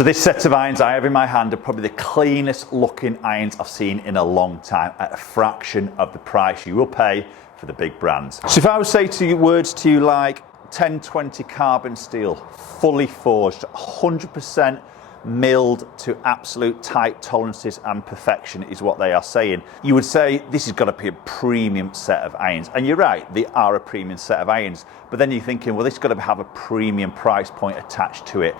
So this set of irons I have in my hand are probably the cleanest looking irons I've seen in a long time at a fraction of the price you will pay for the big brands. So if I would say words to you like 1020 carbon steel, fully forged, 100% milled to absolute tight tolerances and perfection is what they are saying, you would say this has got to be a premium set of irons. And you're right, they are a premium set of irons, but then you're thinking, well, this has got to have a premium price point attached to it.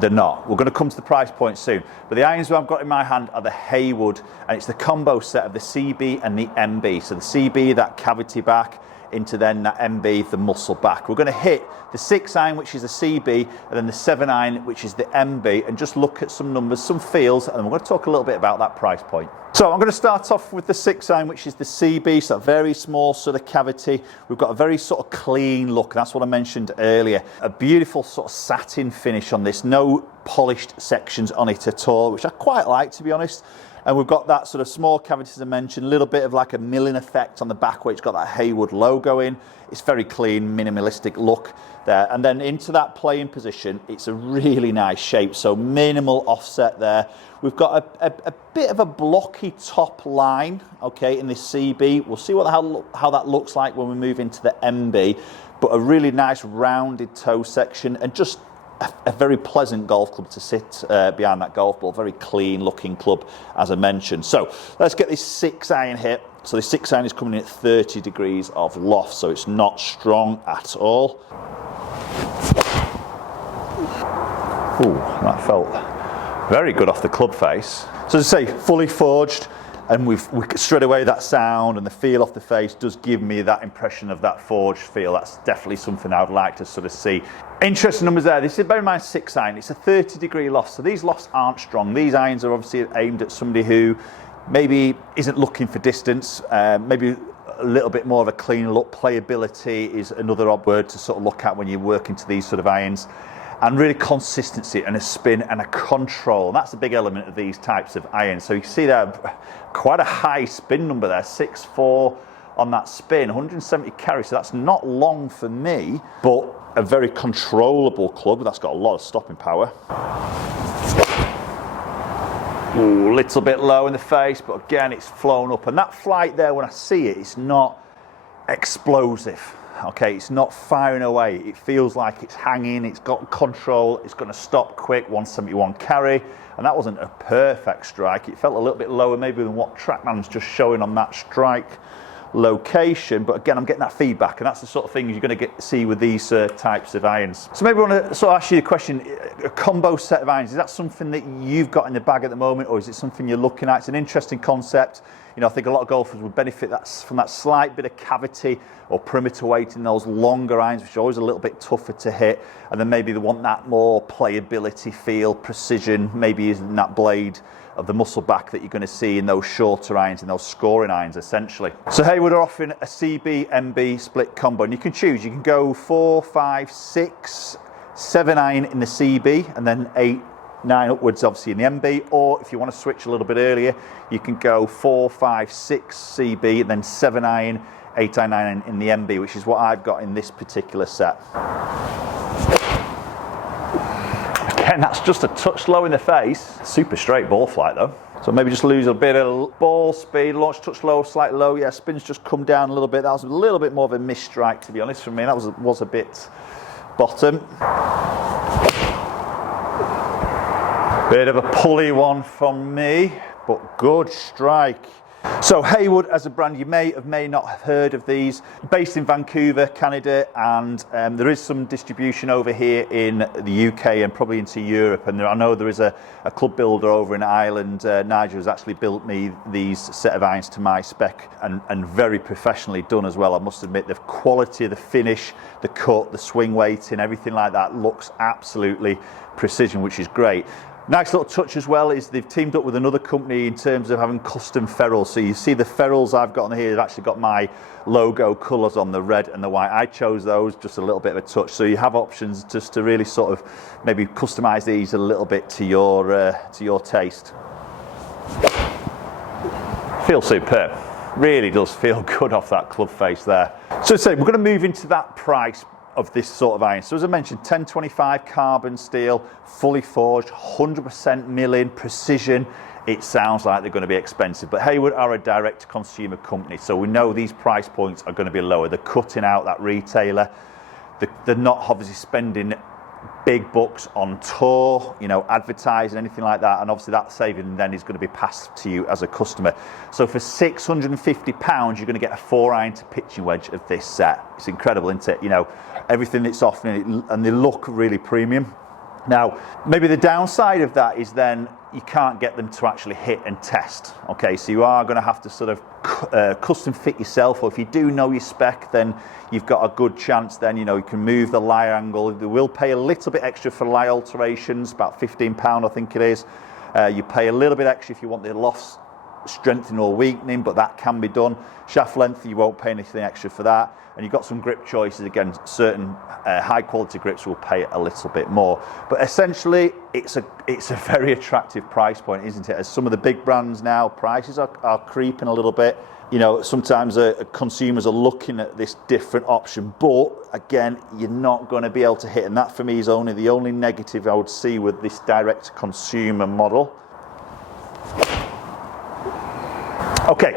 They're not. We're going to come to the price point soon. But the irons I've got in my hand are the Haywood, and it's the combo set of the CB and the MB. So the CB, that cavity back, into then that MB, the muscle back. We're going to hit the 6 iron, which is the CB, and then the 7 iron, which is the MB, and just look at some numbers, some feels, and we're going to talk a little bit about that price point. So I'm going to start off with the 6 iron, which is the CB, so a very small sort of cavity. We've got a very sort of clean look, and that's what I mentioned earlier. A beautiful sort of satin finish on this, no polished sections on it at all, which I quite like, to be honest. And we've got that sort of small cavity, as I mentioned, a little bit of like a milling effect on the back where it's got that Haywood logo in. It's very clean, minimalistic look there. And then into that playing position, it's a really nice shape, so minimal offset there. We've got a bit of a blocky top line, okay, in this CB. We'll see how that looks like when we move into the MB, but a really nice rounded toe section and just a very pleasant golf club to sit behind that golf ball. Very clean looking club, as I mentioned. So let's get this 6 iron hit. So the 6 iron is coming in at 30 degrees of loft, so it's not strong at all. Ooh, that felt very good off the club face. So as I say, fully forged, and we straight away that sound and the feel off the face does give me that impression of that forged feel. That's definitely something I would like to sort of see. Interesting numbers there. This is, bear in mind, 6 iron. It's a 30 degree loft, so these lofts aren't strong. These irons are obviously aimed at somebody who maybe isn't looking for distance, maybe a little bit more of a clean look. Playability is another odd word to sort of look at when you're working to these sort of irons. And really consistency and a spin and a control. And that's a big element of these types of irons. So you see there, quite a high spin number there, 6.4 on that spin, 170 carry. So that's not long for me, but a very controllable club. That's got a lot of stopping power. Ooh, little bit low in the face, but again, it's flown up. And that flight there, when I see it, it's not explosive. Okay, it's not firing away. It feels like it's hanging, it's got control, it's going to stop quick, 171 carry. And that wasn't a perfect strike. It felt a little bit lower maybe than what TrackMan's just showing on that strike location. But again, I'm getting that feedback, and that's the sort of thing you're going to see with these types of irons. So maybe I want to sort of ask you a question. A combo set of irons, is that something that you've got in the bag at the moment, or is it something you're looking at? It's an interesting concept. You know, I think a lot of golfers would benefit from that slight bit of cavity or perimeter weight in those longer irons, which are always a little bit tougher to hit. And then maybe they want that more playability feel, precision, maybe using that blade of the muscle back that you're going to see in those shorter irons, in those scoring irons, essentially. So Haywood are offering a CB, MB split combo, and you can choose. You can go 4, 5, 6, 7 iron in the CB, and then 8, 9 upwards obviously in the MB, or if you want to switch a little bit earlier, you can go 4, 5, 6 CB, and then 7 iron, 8 iron, 9 iron in the MB, which is what I've got in this particular set. Again, that's just a touch low in the face. Super straight ball flight though. So maybe just lose a bit of ball speed, launch touch low, slightly low. Yeah, spin's just come down a little bit. That was a little bit more of a missed strike, to be honest, for me. That was a bit bottom. Bit of a pulley one from me, but good strike. So Haywood as a brand, you may not have heard of these. Based in Vancouver, Canada, and there is some distribution over here in the UK and probably into Europe. And I know there is a club builder over in Ireland, Nigel, has actually built me these set of irons to my spec, and very professionally done as well. I must admit, the quality of the finish, the cut, the swing weighting, everything like that looks absolutely precision, which is great. Nice little touch as well is they've teamed up with another company in terms of having custom ferrules. So you see the ferrules I've got on here, they've actually got my logo colours on, the red and the white. I chose those, just a little bit of a touch. So you have options just to really sort of maybe customise these a little bit to your taste. Feels superb. Really does feel good off that club face there. So say we're going to move into that price of this sort of iron. So as I mentioned, 1025 carbon steel, fully forged, 100% milling, precision. It sounds like they're going to be expensive, but Haywood are a direct-to-consumer company, so we know these price points are going to be lower. They're cutting out that retailer. They're not obviously spending big bucks on tour, you know, advertising, anything like that, and obviously that saving then is going to be passed to you as a customer. So for £650, you're going to get a 4-iron to pitching wedge of this set. It's incredible, isn't it? You know, everything that's offering it, and they look really premium. Now, maybe the downside of that is then you can't get them to actually hit and test. Okay, so you are going to have to sort of custom fit yourself, or if you do know your spec, then you've got a good chance then, you know, you can move the lie angle. They will pay a little bit extra for lie alterations, about £15 I think it is. You pay a little bit extra if you want the lofts strengthening or weakening, but that can be done. Shaft length, you won't pay anything extra for that. And you've got some grip choices. Again, certain high quality grips will pay a little bit more. But essentially, it's a very attractive price point, isn't it? As some of the big brands now, prices are creeping a little bit. You know, sometimes consumers are looking at this different option, but again, you're not going to be able to hit. And that for me is the only negative I would see with this direct consumer model. Okay,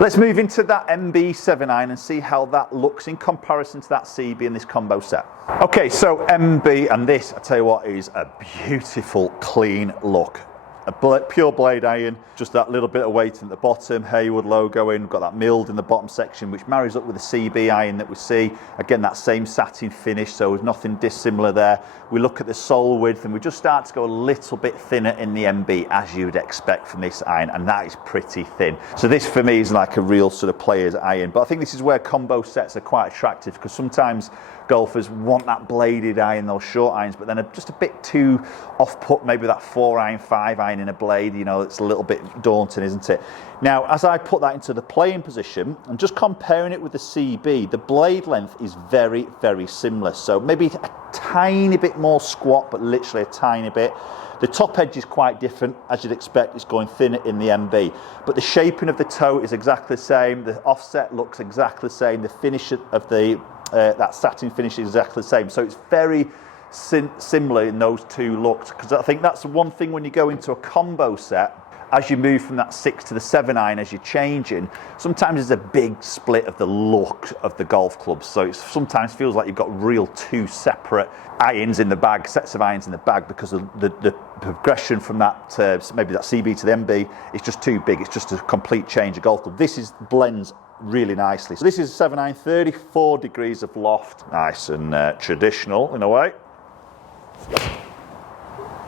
let's move into that MB 7-iron and see how that looks in comparison to that CB in this combo set. Okay, so MB, and this, I tell you what, is a beautiful, clean look. A pure blade iron, just that little bit of weight at the bottom, Haywood logo in, we've got that milled in the bottom section, which marries up with the CB iron that we see. Again, that same satin finish, so there's nothing dissimilar there. We look at the sole width and we just start to go a little bit thinner in the MB, as you would expect from this iron, and that is pretty thin. So this for me is like a real sort of player's iron, but I think this is where combo sets are quite attractive, because sometimes golfers want that bladed iron, those short irons, but then are just a bit too off-put, maybe that 4-iron, 5-iron in a blade, you know, it's a little bit daunting, isn't it? Now, as I put that into the playing position, I'm just comparing it with the CB, the blade length is very, very similar. So maybe a tiny bit more squat, but literally a tiny bit. The top edge is quite different, as you'd expect, it's going thinner in the MB. But the shaping of the toe is exactly the same, the offset looks exactly the same, the finish of the that satin finish is exactly the same. So it's very similar in those two looks, because I think that's one thing when you go into a combo set, as you move from that 6 to the 7-iron, as you're changing, sometimes there's a big split of the look of the golf clubs. So it sometimes feels like you've got real two separate irons in the bag, sets of irons in the bag, because the progression from that maybe that CB to the MB is just too big. It's just a complete change of golf club. This blends really nicely. So this is a 7-iron, 34 degrees of loft, nice and traditional in a way.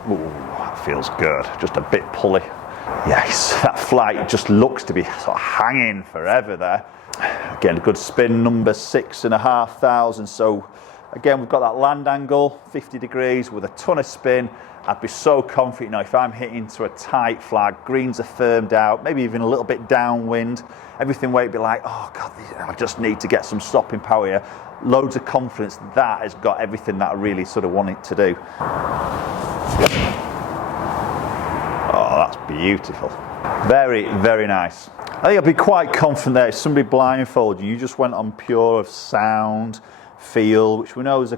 Ooh, that feels good. Just a bit pulley. Yes, that flight just looks to be sort of hanging forever there. Again, a good spin, number 6,500. So again, we've got that land angle, 50 degrees with a ton of spin. I'd be so confident, you know, if I'm hitting to a tight flag, greens are firmed out, maybe even a little bit downwind, everything where it'd be like, oh God, I just need to get some stopping power here. Loads of confidence, that has got everything that I really sort of want it to do. Oh, that's beautiful. Very, very nice. I think I'd be quite confident there if somebody blindfolded you, just went on pure of sound, feel, which we know is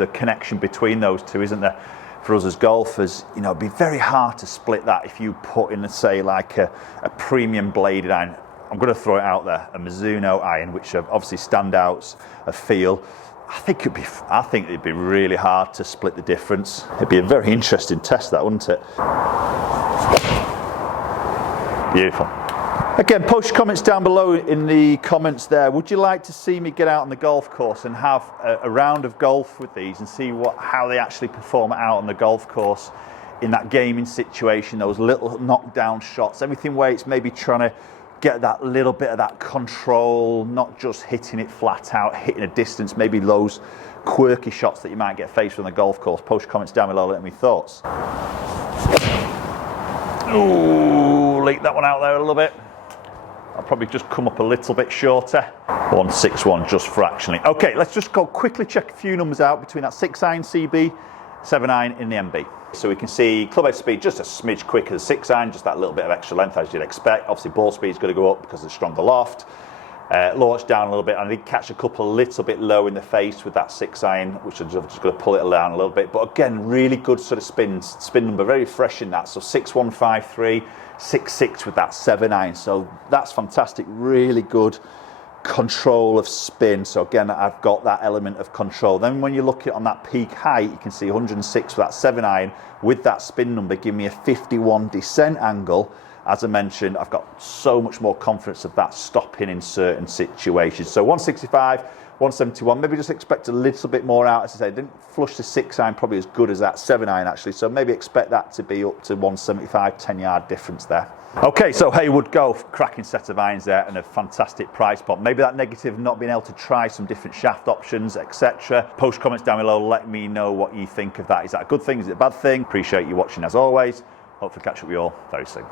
a connection between those two, isn't there? For us as golfers, you know, it'd be very hard to split that if you put in, say, like a premium bladed iron. I'm going to throw it out there, a Mizuno iron, which are obviously standouts of feel. I think it'd be really hard to split the difference. It'd be a very interesting test, that, wouldn't it? Beautiful. Again, post your comments down below in the comments there. Would you like to see me get out on the golf course and have a round of golf with these and see how they actually perform out on the golf course in that gaming situation, those little knockdown shots, everything where it's maybe trying to get that little bit of that control, not just hitting it flat out, hitting a distance, maybe those quirky shots that you might get faced with on the golf course. Post your comments down below, let me know your thoughts. Ooh, leak that one out there a little bit. I'll probably just come up a little bit shorter. 161 just fractionally. Okay, let's just go quickly check a few numbers out between that 6-iron CB, 7-iron in the MB. So we can see club head speed just a smidge quicker than 6-iron, just that little bit of extra length as you'd expect. Obviously ball speed's going to go up because of the stronger loft. Launched down a little bit, and I did catch a couple a little bit low in the face with that 6-iron, which I'm just going to pull it down a little bit. But again, really good sort of spin number, very fresh in that. So 6-1-5-3, 6-6 with that 7-iron. So that's fantastic, really good control of spin. So again, I've got that element of control. Then when you look at on that peak height, you can see 106 with that 7-iron with that spin number, give me a 51 descent angle. As I mentioned, I've got so much more confidence of that stopping in certain situations. So 165, 171, maybe just expect a little bit more out. As I say, I didn't flush the 6-iron probably as good as that 7-iron actually. So maybe expect that to be up to 175, 10-yard difference there. Okay, so Haywood Golf, cracking set of irons there and a fantastic price point. Maybe that negative not being able to try some different shaft options, etc. Post comments down below, let me know what you think of that. Is that a good thing? Is it a bad thing? Appreciate you watching as always. Hopefully catch up with you all very soon.